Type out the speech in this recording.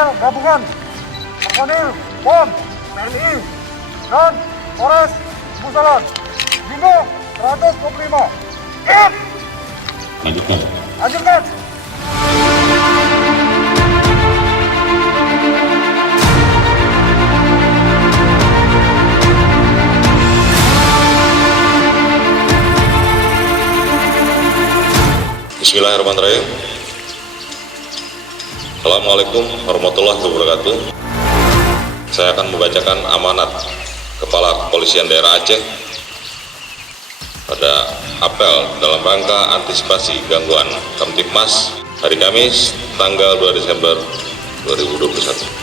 personel gabungan, personil POM, TNI, dan Polres Busalan. Bimo 125. Siap! Lanjutkan. Lanjutkan! Bismillahirrahmanirrahim. Assalamualaikum warahmatullahi wabarakatuh. Saya akan membacakan amanat Kepala Kepolisian Daerah Aceh pada apel dalam rangka antisipasi gangguan Kamtibmas hari Kamis tanggal 2 Desember 2021.